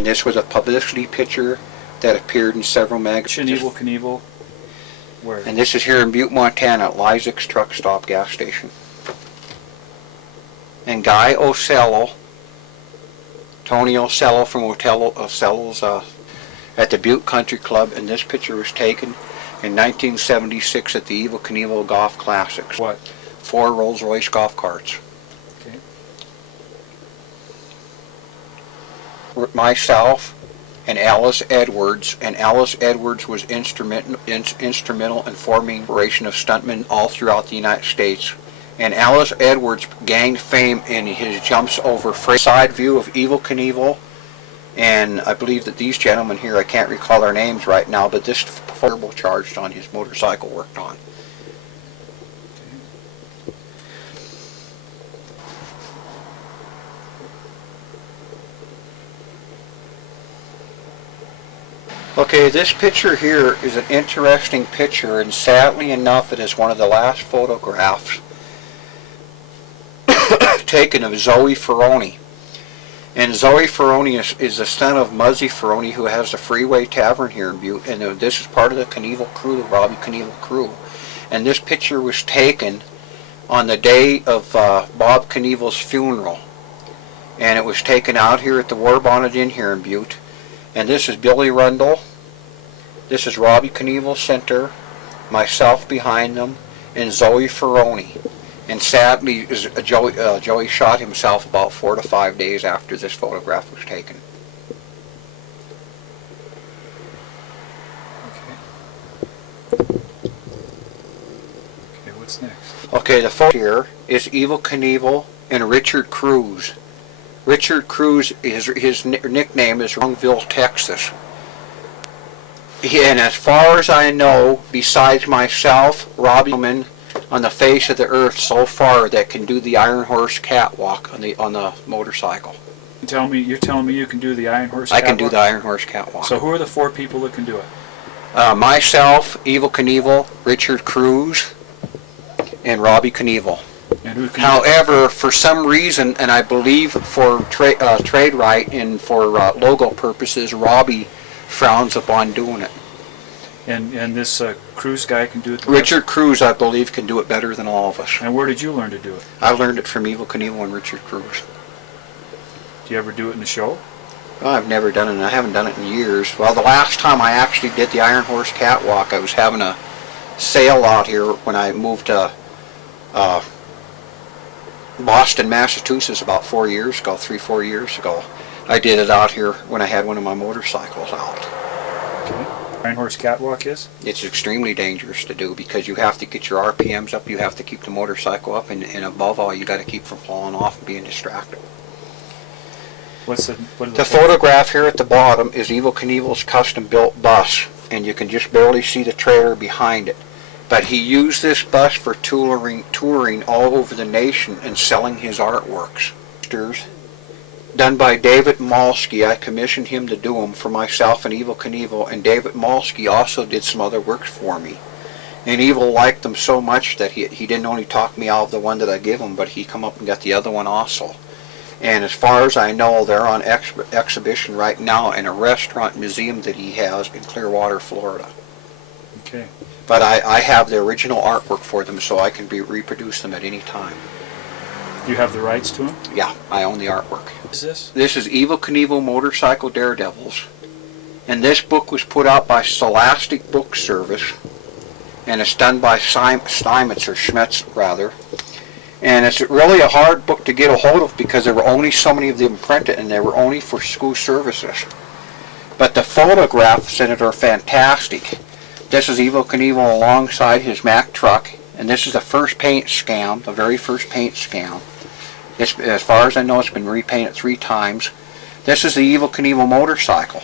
And this was a publicity picture that appeared in several magazines. Evel Knievel. Where? And this is here in Butte, Montana, at Lysek's Truck Stop gas station. And Guy Ocello, Tony Ocello from Hotel Ocello's at the Butte Country Club, and this picture was taken in 1976 at the Evel Knievel Golf Classics. What? 4 Rolls-Royce golf carts. Okay. Myself and Alice Edwards, and Alice Edwards was instrumental in forming a generation of stuntmen all throughout the United States. And Alice Edwards gained fame in his jumps over side view of Evel Knievel, and I believe that these gentlemen here, I can't recall their names right now, but this turbo charged on his motorcycle worked on. Okay, this picture here is an interesting picture, and sadly enough, it is one of the last photographs taken of Zoe Ferroni. And Zoe Ferroni is the son of Muzzy Ferroni, who has the Freeway Tavern here in Butte, and this is part of the Knievel crew, the Robbie Knievel crew. And this picture was taken on the day of Bob Knievel's funeral. And it was taken out here at the War Bonnet Inn here in Butte. And this is Billy Rundle, this is Robbie Knievel Center, myself behind them, and Zoe Ferroni. And sadly, Joey shot himself about 4 to 5 days after this photograph was taken. Okay, what's next? Okay, the photo here is Evel Knievel and Richard Cruz. Richard Cruz, his nickname is Longville, Texas. And as far as I know, besides myself, Robbie on the face of the earth so far that can do the Iron Horse catwalk on the motorcycle. You're telling me you can do the Iron Horse I catwalk? can do the Iron Horse catwalk. So who are the 4 people that can do it? Myself, Evel Knievel, Richard Cruz, and Robbie Knievel. And who can However, for some reason, and I believe for trade right and for logo purposes, Robbie frowns upon doing it. And this Cruz guy can do it? Richard Cruz, I believe, can do it better than all of us. And where did you learn to do it? I learned it from Evel Knievel and Richard Cruz. Do you ever do it in the show? Well, I've never done it, and I haven't done it in years. Well, the last time I actually did the Iron Horse catwalk, I was having a sale out here when I moved to Boston, Massachusetts about 4 years ago, 3-4 years ago. I did it out here when I had one of my motorcycles out. Okay. Iron Horse catwalk is? It's extremely dangerous to do because you have to get your RPMs up, you have to keep the motorcycle up, and above all, you got to keep from falling off and being distracted. The photograph here at the bottom is Evel Knievel's custom-built bus, and you can just barely see the trailer behind it. But he used this bus for touring all over the nation and selling his artworks. Done by David Malsky. I commissioned him to do them for myself and Evel Knievel, and David Malsky also did some other works for me. And Evel liked them so much that he didn't only talk me out of the one that I gave him, but he come up and got the other one also. And as far as I know, they're on exhibition right now in a restaurant museum that he has in Clearwater, Florida. Okay. But I have the original artwork for them, so I can reproduce them at any time. You have the rights to them? Yeah, I own the artwork. What is this? This is Evel Knievel Motorcycle Daredevils. And this book was put out by Scholastic Book Service. And it's done by Steinmetz, or Schmitz rather. And it's really a hard book to get a hold of because there were only so many of them printed, and they were only for school services. But the photographs in it are fantastic. This is Evel Knievel alongside his Mack truck, and this is the first paint scam, the very first paint scam. This, as far as I know, it's been repainted 3 times. This is the Evel Knievel motorcycle,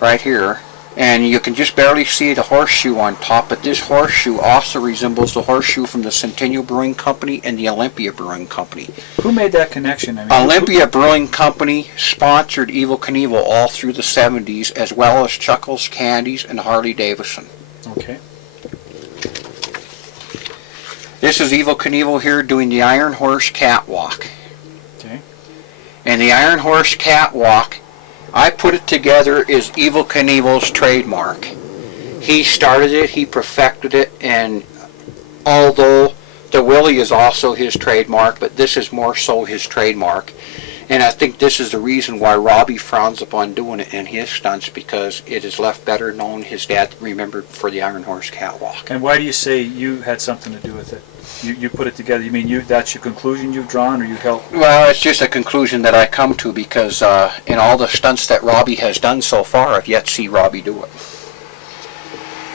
right here. And you can just barely see the horseshoe on top, but this horseshoe also resembles the horseshoe from the Centennial Brewing Company and the Olympia Brewing Company. Who made that connection? Olympia Brewing Company sponsored Evel Knievel all through the 70s, as well as Chuckles Candies and Harley Davidson. Okay. This is Evel Knievel here doing the Iron Horse catwalk. Okay. And the Iron Horse catwalk I put it together as Evel Knievel's trademark. He started it, he perfected it, and although the Willie is also his trademark, but this is more so his trademark. And I think this is the reason why Robbie frowns upon doing it in his stunts, because it is left better known his dad remembered for the Iron Horse Catwalk. And why do you say you had something to do with it? You put it together. You mean that's your conclusion you've drawn, or you helped? Well, it's just a conclusion that I come to because in all the stunts that Robbie has done so far, I've yet to see Robbie do it.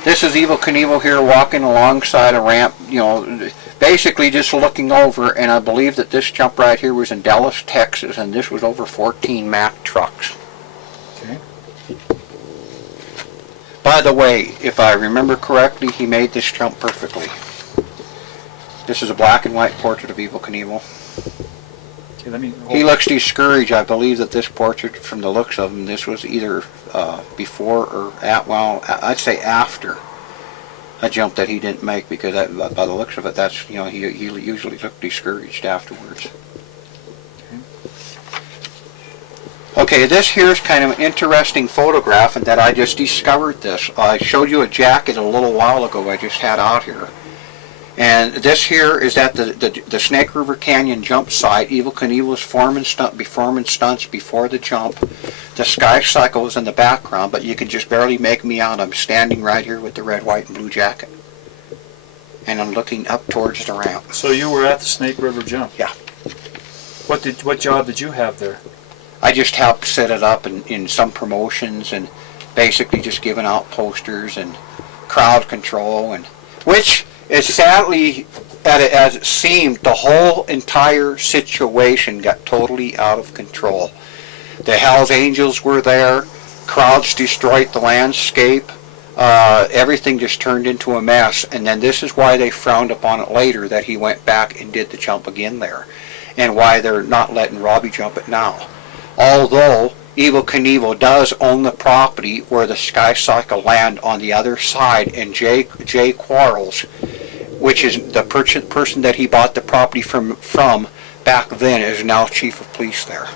This is Evel Knievel here walking alongside a ramp, you know, basically just looking over, and I believe that this jump right here was in Dallas, Texas, and this was over 14 Mack trucks. Okay. By the way, if I remember correctly, he made this jump perfectly. This is a black and white portrait of Evel Knievel. Okay, let me. He looks discouraged. I believe that this portrait, from the looks of him, this was either before or I'd say after a jump that he didn't make, because that, by the looks of it, that's, you know, he usually looked discouraged afterwards. Okay, this here is kind of an interesting photograph, and that I just discovered this. I showed you a jacket a little while ago I just had out here. And this here is at the Snake River Canyon jump site. Evel Knievel was performing stunts before the jump. The Sky Cycle is in the background, but you can just barely make me out. I'm standing right here with the red, white, and blue jacket. And I'm looking up towards the ramp. So you were at the Snake River jump? Yeah. What job did you have there? I just helped set it up in some promotions, and basically just giving out posters and crowd control, and which is sadly, as it seemed, the whole entire situation got totally out of control. The Hells Angels were there, crowds destroyed the landscape, everything just turned into a mess, and then this is why they frowned upon it later, that he went back and did the jump again there, and why they're not letting Robbie jump it now. Although Evel Knievel does own the property where the Sky Cycle land on the other side, and Jay Quarles, which is the person that he bought the property from back then, is now chief of police there.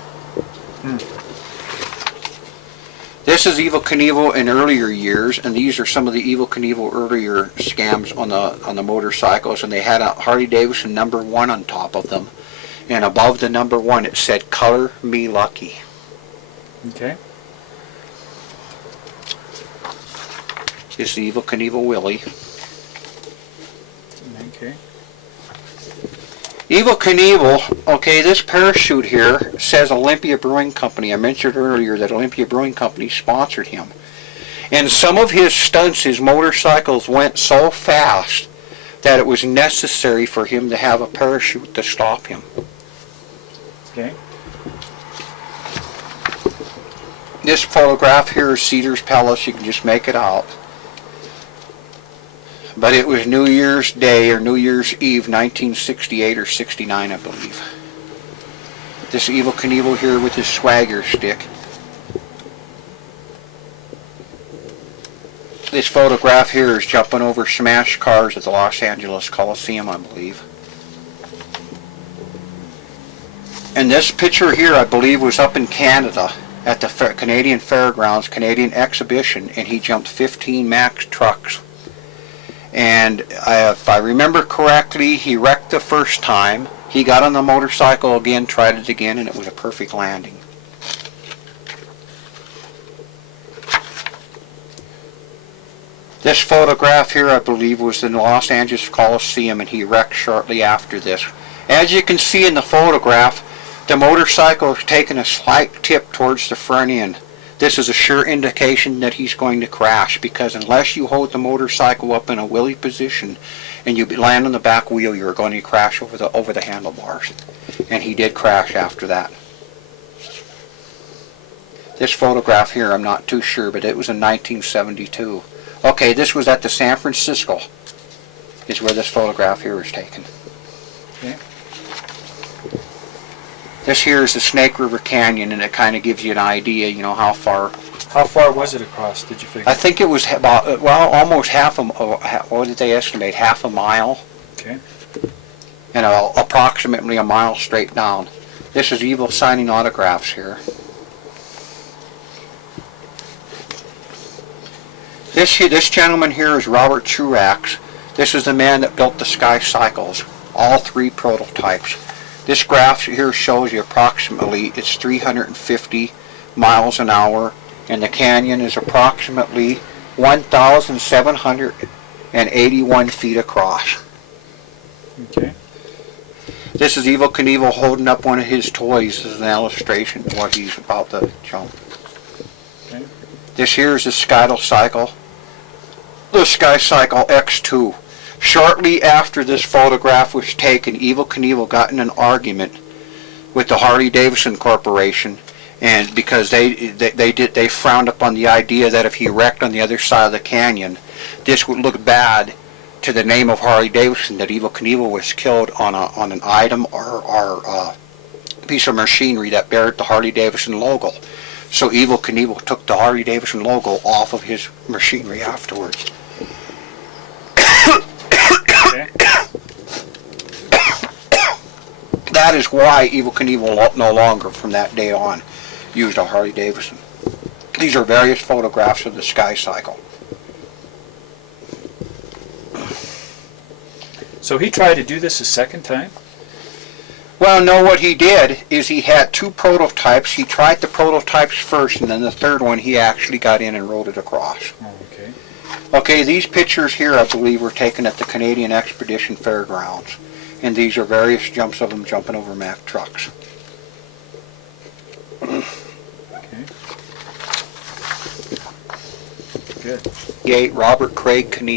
This is Evel Knievel in earlier years, and these are some of the Evel Knievel earlier scams on the motorcycles, and they had a Harley Davidson #1 on top of them. And above the #1 it said, "Color me lucky." Okay. This is the Evel Knievel Willie. Okay. Evel Knievel, okay, this parachute here says Olympia Brewing Company. I mentioned earlier that Olympia Brewing Company sponsored him. And some of his stunts, his motorcycles went so fast that it was necessary for him to have a parachute to stop him. Okay. This photograph here is Cedars Palace. You can just make it out. But it was New Year's Day or New Year's Eve, 1968 or 69, I believe. This Evel Knievel here with his swagger stick. This photograph here is jumping over smashed cars at the Los Angeles Coliseum, I believe. And this picture here, I believe, was up in Canada at the Canadian Fairgrounds, Canadian Exhibition, and he jumped 15 Mack trucks. And if I remember correctly, he wrecked the first time. He got on the motorcycle again, tried it again, and it was a perfect landing. This photograph here, I believe, was in the Los Angeles Coliseum, and he wrecked shortly after this. As you can see in the photograph, the motorcycle is taking a slight tip towards the front end. This is a sure indication that he's going to crash, because unless you hold the motorcycle up in a wheelie position and you land on the back wheel, you're going to crash over the handlebars. And he did crash after that. This photograph here, I'm not too sure, but it was in 1972. Okay, this was at the San Francisco, is where this photograph here was taken. Okay. This here is the Snake River Canyon, and it kind of gives you an idea, you know, how far. How far was it across, did you figure? I think it was about, well, almost half a, what did they estimate, half a mile? Okay. And approximately a mile straight down. This is Evel signing autographs here. This gentleman here is Robert Truax. This is the man that built the Sky Cycles, all 3 prototypes. This graph here shows you approximately it's 350 miles an hour, and the canyon is approximately 1,781 feet across. Okay. This is Evel Knievel holding up one of his toys as an illustration of what he's about to jump. Okay. This here is the Sky Cycle. The Sky Cycle X2. Shortly after this photograph was taken, Evel Knievel got in an argument with the Harley-Davidson Corporation, and because they frowned upon the idea that if he wrecked on the other side of the canyon, this would look bad to the name of Harley-Davidson, that Evel Knievel was killed on an item or piece of machinery that bear the Harley-Davidson logo. So Evel Knievel took the Harley-Davidson logo off of his machinery afterwards. Okay. That is why Evel Knievel no longer, from that day on, used a Harley-Davidson. These are various photographs of the Sky Cycle. So he tried to do this a second time? Well, no, what he did is he had 2 prototypes. He tried the prototypes first, and then the third one he actually got in and rode it across. Oh, okay. Okay, these pictures here, I believe, were taken at the Canadian Expedition Fairgrounds. And these are various jumps of them jumping over Mack trucks. Okay. Good. Robert Craig Knievel.